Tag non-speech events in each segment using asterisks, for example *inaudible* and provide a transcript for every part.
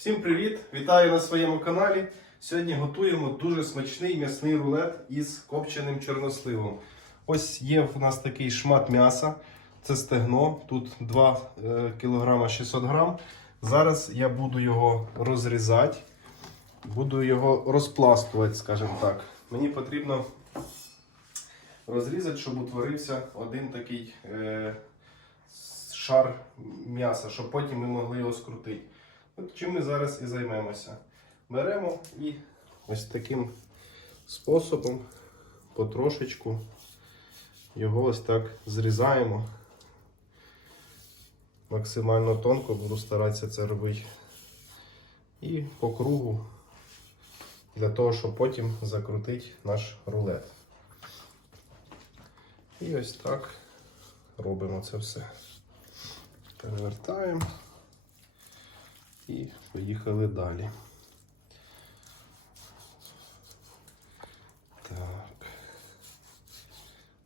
Всім привіт! Вітаю на своєму каналі. Сьогодні готуємо дуже смачний м'ясний рулет із копченим чорносливом. Ось є в нас такий шмат м'яса. Це стегно. Тут 2 кг 600 г. Зараз я буду його розрізати, буду його розпластувати, скажімо так. Мені потрібно розрізати, щоб утворився один такий е, шар м'яса, щоб потім ми могли його скрутити. Чим ми зараз і займемося. Беремо і ось таким способом потрошечку його ось так зрізаємо. Максимально тонко буду старатися це робити. І по кругу для того, щоб потім закрутити наш рулет. І ось так робимо це все. Перевертаємо. І поїхали далі. Так.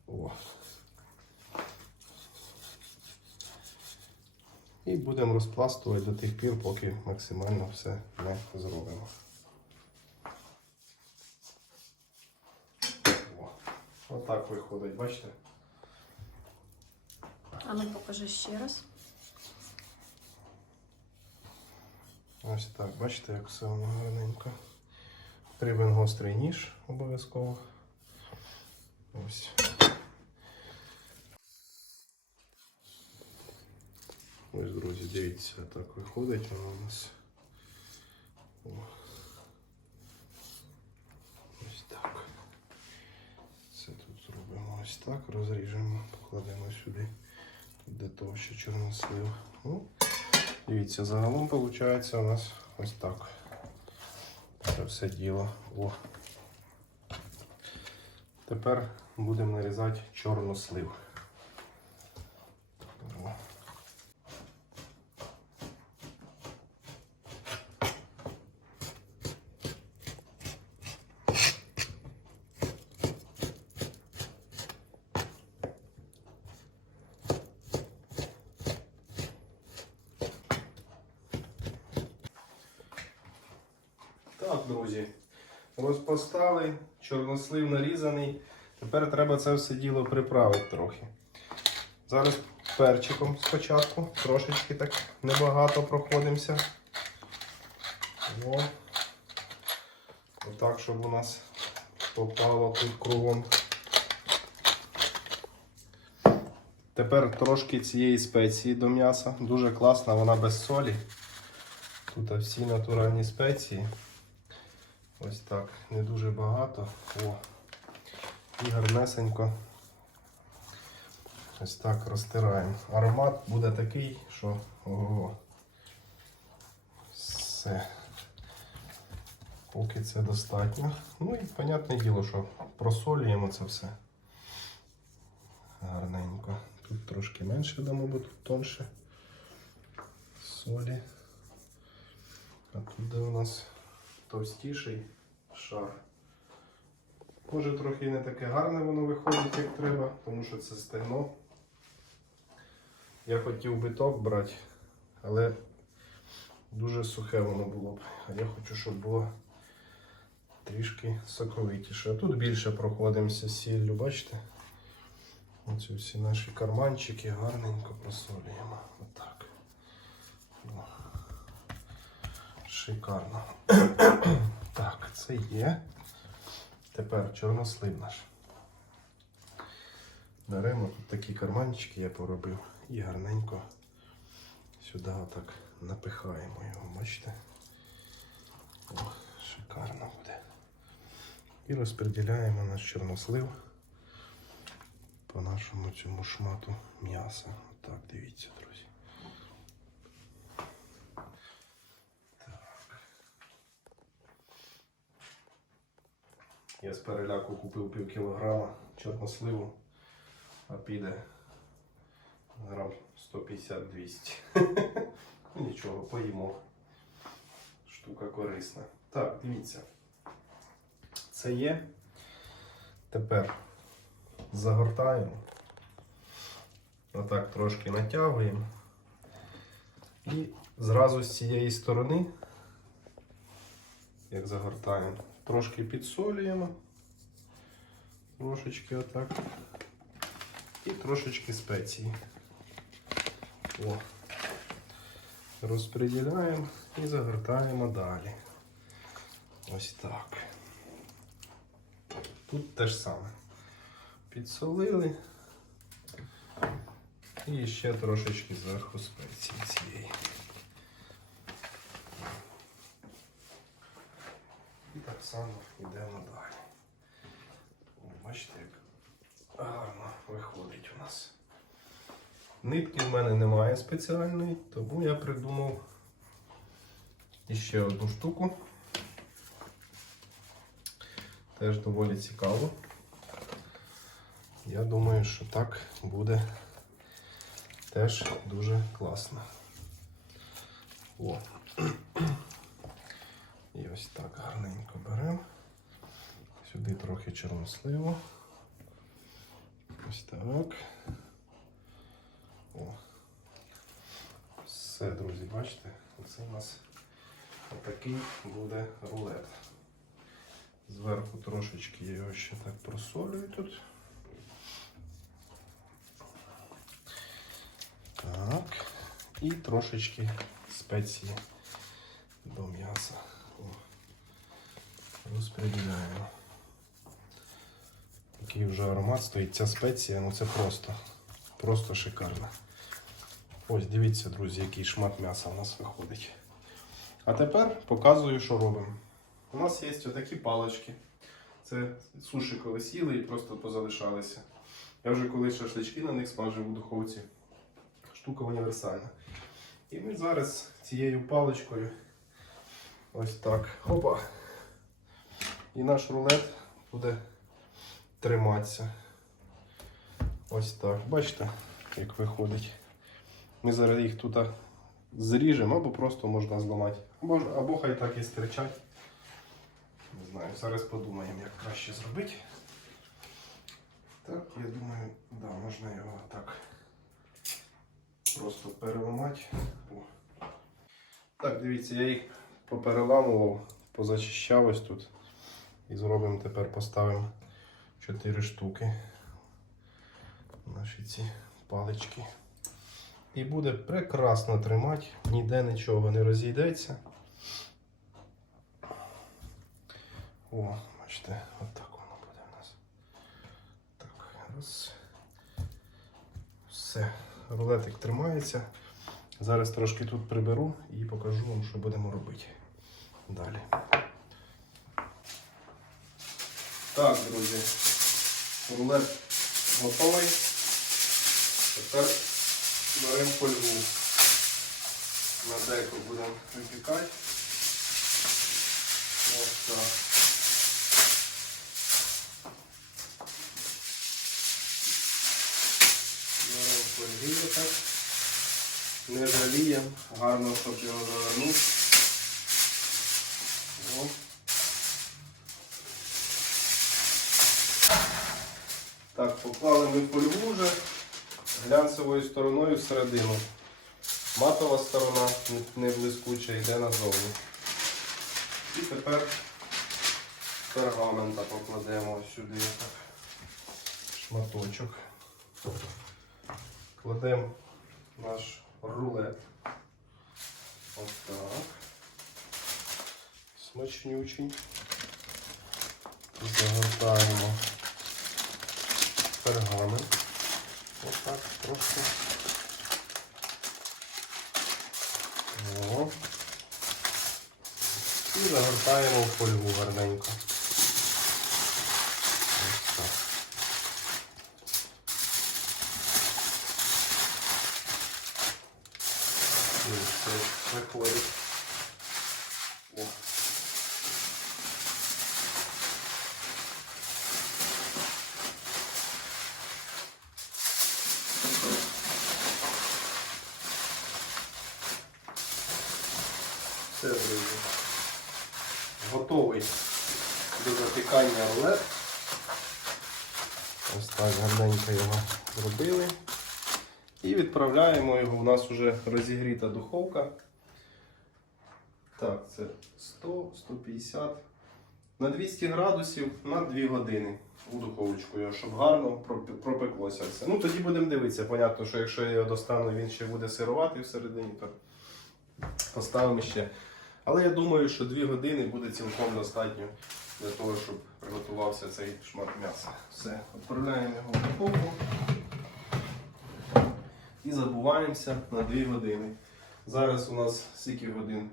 О. І будемо розпластувати до тих пір, поки максимально все не зробимо. О. Отак виходить, бачите? А ну покажи ще раз. Ось так, бачите, як все воно гарненько. Потрібен гострий ніж обов'язково. Ось. Ось, друзі, дивіться, так виходить воно у нас. Ось так. Це тут зробимо ось так, розріжемо, покладемо сюди, де товще чорнослив. Ну, Дивіться, загалом виходить у нас ось так. Це все діло. О. Тепер будемо нарізати чорнослив. О. Так, друзі, розпостали, чорнослив нарізаний. Тепер треба це все діло приправити трохи. Зараз перчиком спочатку, трошечки так небагато проходимося. Отак, щоб у нас попало тут кругом. Тепер трошки цієї спеції до м'яса. Дуже класна, вона без солі. Тут всі натуральні спеції. Ось так, не дуже багато. О. І гарнесенько. Ось так розтираємо. Аромат буде такий, що ого. Все. Поки це достатньо. Ну і понятне діло, що просолюємо це все. Гарненько. Тут трошки менше дамо, бо тут тонше солі. А тут де у нас товстіший шар. Може трохи не таке гарне воно виходить, як треба, тому що це стегно. Я хотів биток брати, але дуже сухе воно було б. А я хочу, щоб було трішки соковитіше. Тут більше проходимося сіллю, бачите? Оці всі наші карманчики гарненько просолюємо. Отак. Шикарно. Так, це є. Тепер чорнослив наш. Беремо тут такі карманчики, я поробив, і гарненько сюди отак напихаємо його, бачите? О, шикарно буде. І розподіляємо наш чорнослив по нашому цьому шмату м'яса. Отак, дивіться, друзі. Я з переляку купив пів кілограма чорносливу, а піде грам 150-200. Ну, *laughs* Нічого, поїмо. Штука корисна. Так, дивіться. Це є. Тепер загортаємо. Отак трошки натягуємо. І зразу з цієї сторони як загортаємо. Трошки підсолюємо. Трошечки отак. І трошечки спеції. О. Розподіляємо і загортаємо далі. Ось так. Тут те ж саме. Підсолили. І ще трошечки зверху спеції цієї. Так само йдемо далі. Бачите, як гарно виходить у нас. Нитки в мене немає спеціальної, тому я придумав іще одну штуку. Теж доволі цікаво. Я думаю, що так буде теж дуже класно. О. Ось так гарненько беремо. Сюди трохи чорносливу. Ось так. О. Все, друзі, бачите? Оце у нас отакий буде рулет. Зверху трошечки я його ще так просолюю тут. Так. І трошечки спеції до м'яса. Розподіляємо. Такий вже аромат стоїть. Ця спеція, ну це просто, просто шикарно. Ось дивіться, друзі, який шмат м'яса у нас виходить. А тепер показую, що робимо. У нас є отакі палички. Це суші коли сіли і просто позалишалися. Я вже коли шашлички на них смажив у духовці. Штука універсальна. І ми зараз цією паличкою ось так. Хопа. І наш рулет буде триматися. Ось так. Бачите, як виходить. Ми зараз їх тут зріжемо або просто можна зламати. Або, або хай так і стричать. Не знаю, зараз подумаємо, як краще зробити. Так, я думаю, да, можна його так просто переламати. Так, дивіться, я їх попереламував, позачищав ось тут. І зробимо тепер, поставимо 4 штуки. Наші ці палички. І буде прекрасно тримати, ніде нічого не розійдеться. О, бачите, отак воно буде у нас. Так, раз. Все, рулетик тримається. Зараз трошки тут приберу і покажу вам, що будемо робити далі. Так, друзі, рулет готовий. Тепер беремо фольгу. На деку будемо випікати. Ось так. Беремо фольги отак. Жаліємо. Гарно, щоб його завернути. О. Так, поклали ми фольгу вже глянцевою стороною всередину. Матова сторона не блискуча, йде назовні. І тепер пергамента покладемо сюди шматочок. Кладемо наш рулет. Ось так. Смачнючий. Загортаємо пергамент. Так трошки. О. І загортаємо в фольгу гарненько. Ось так. І все виходить. О. Все, друзі. Готовий до запікання рулет. Ось так гарненько його зробили. І відправляємо його. У нас вже розігріта духовка. Так, це 100, 150. На 200 градусів на 2 години у духовочку, щоб гарно пропеклося все. Ну тоді будемо дивитися. Понятно, що якщо я його достану, він ще буде сирувати всередині, то поставимо ще. Але я думаю, що 2 години буде цілком достатньо для того, щоб приготувався цей шмат м'яса. Все, відправляємо його в духовку і забуваємося на 2 години. Зараз у нас скільки годин?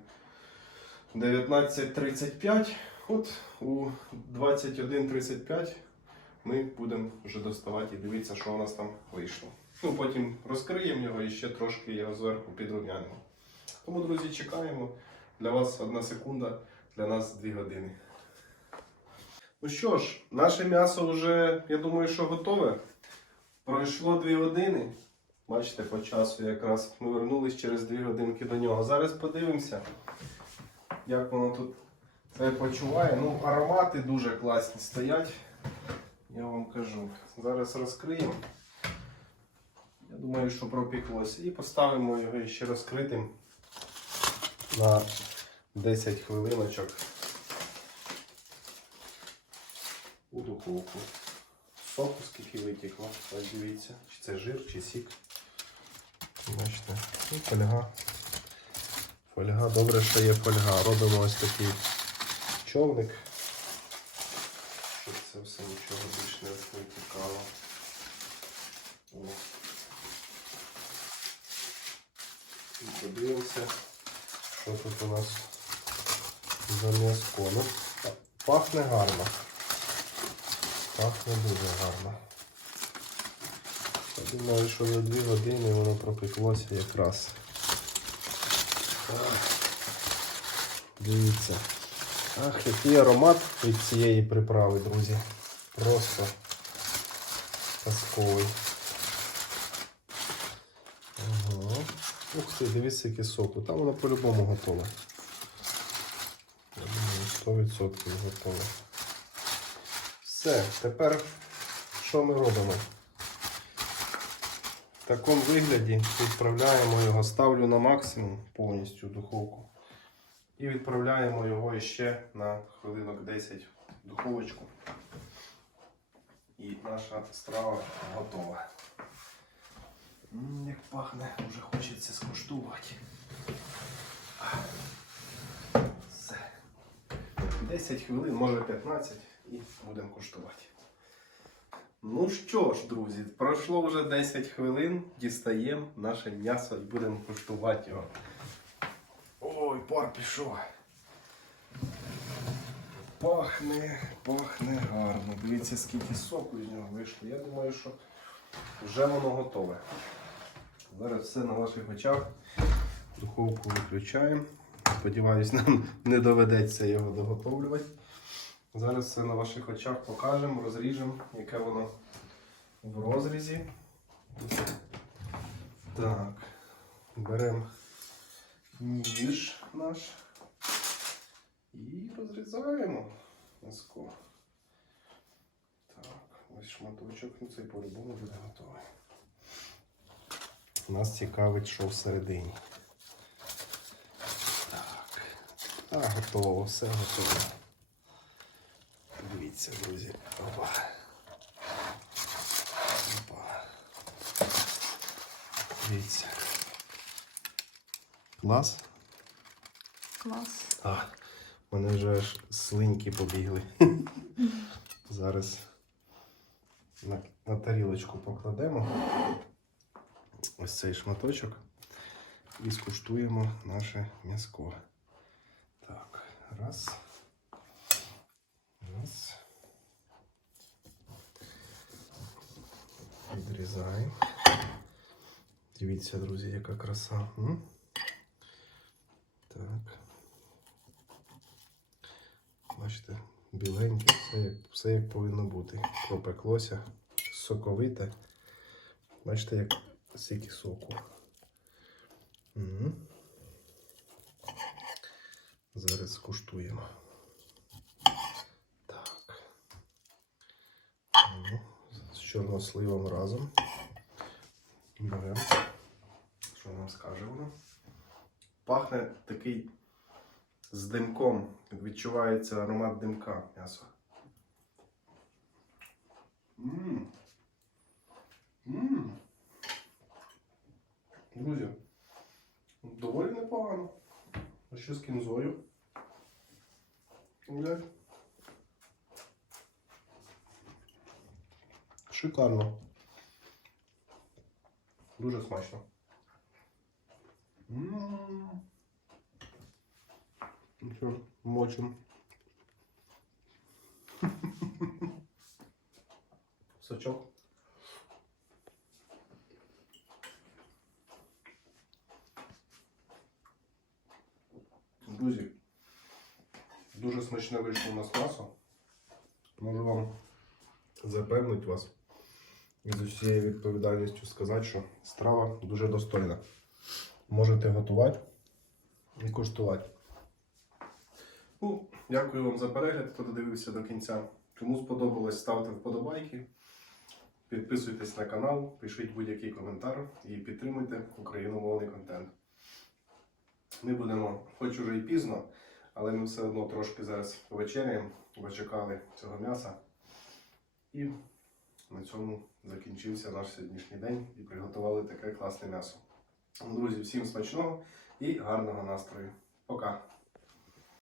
19.35. От у 21.35 ми будемо вже доставати і дивитися, що у нас там вийшло. Ну, потім розкриємо його і ще трошки його зверху підрумянимо. Тому, друзі, чекаємо. Для вас одна секунда, для нас 2 години. Ну що ж, наше м'ясо вже, я думаю, що готове. Пройшло 2 години. Бачите, по часу якраз ми вернулись через 2 годинки до нього. Зараз подивимося, як воно тут це почуває. Ну, аромати дуже класні стоять. Я вам кажу. Зараз розкриємо. Я думаю, що пропіклося. І поставимо його ще розкритим на 10 хвилиночок у духовку. Соку скільки витекло. Ось дивіться, чи це жир, чи сік. Бачите, і фольга. Фольга, добре, що є фольга. Робимо ось такий човник, щоб це все нічого більш не витікало. І подивимося, що тут у нас за м'язко. Ну, пахне гарно. Пахне дуже гарно. Я думаю, що за дві години воно пропеклося якраз. Дивіться. Ах, який аромат від цієї приправи, друзі. Просто казковий. Ага. Ух ти, дивіться, який соку. Там воно по-любому готове. Я думаю, 100% готове. Все, тепер що ми робимо? Такому вигляді відправляємо його, ставлю на максимум повністю духовку. І відправляємо його ще на хвилинок 10 в духовочку. І наша страва готова. Як пахне, вже хочеться скуштувати. Все. 10 хвилин, може 15 і будемо куштувати. Ну що ж, друзі, пройшло вже 10 хвилин, дістаємо наше м'ясо і будемо куштувати його. Ой, пар пішов. Пахне, пахне гарно. Дивіться, скільки соку з нього вийшло. Я думаю, що вже воно готове. Зараз все на ваших очах. Духовку виключаємо. Сподіваюсь, нам не доведеться його доготовлювати. Зараз все на ваших очах покажемо, розріжемо, яке воно в розрізі. Так, беремо ніж наш і розрізаємо м'язко. Так, ось шматочок, ну цей по-любому буде готовий. Нас цікавить, що всередині. Так. А, готово, все готово. Дивіться, друзі. Опа. Опа. Дивіться. Клас. Клас. А, в мене вже аж слиньки побігли. Зараз на, на тарілочку покладемо ось цей шматочок і скуштуємо наше м'язко. Так, раз. Раз. Відрізаємо. Дивіться, друзі, яка краса. Так. Бачите, біленьке, все як, все як повинно бути. Пропеклося, соковите. Бачите, як стільки соку. Зараз скуштуємо. Так. Ну, з чорносливом разом. Беремо. Що нам скаже воно? Пахне такий з димком. Відчувається аромат димка м'ясо. Мм. Мм. Друзі, доволі непогано. А ще з кінзою. Глянь. Шикарно. Дуже смачно. М. Мочим. *laughs* Сачок. Друзі, дуже смачне вийшло у нас м'ясо. Можу вам запевнити вас і з усією відповідальністю сказати, що страва дуже достойна. Можете готувати і куштувати. Ну, дякую вам за перегляд, хто додивився до кінця. Кому сподобалось, ставте вподобайки, підписуйтесь на канал, пишіть будь-який коментар і підтримуйте україномовний контент. Ми будемо, хоч уже і пізно, але ми все одно трошки зараз повечеряємо, бо чекали цього м'яса. І на цьому закінчився наш сьогоднішній день і приготували таке класне м'ясо. Друзі, всім смачного і гарного настрою. Пока!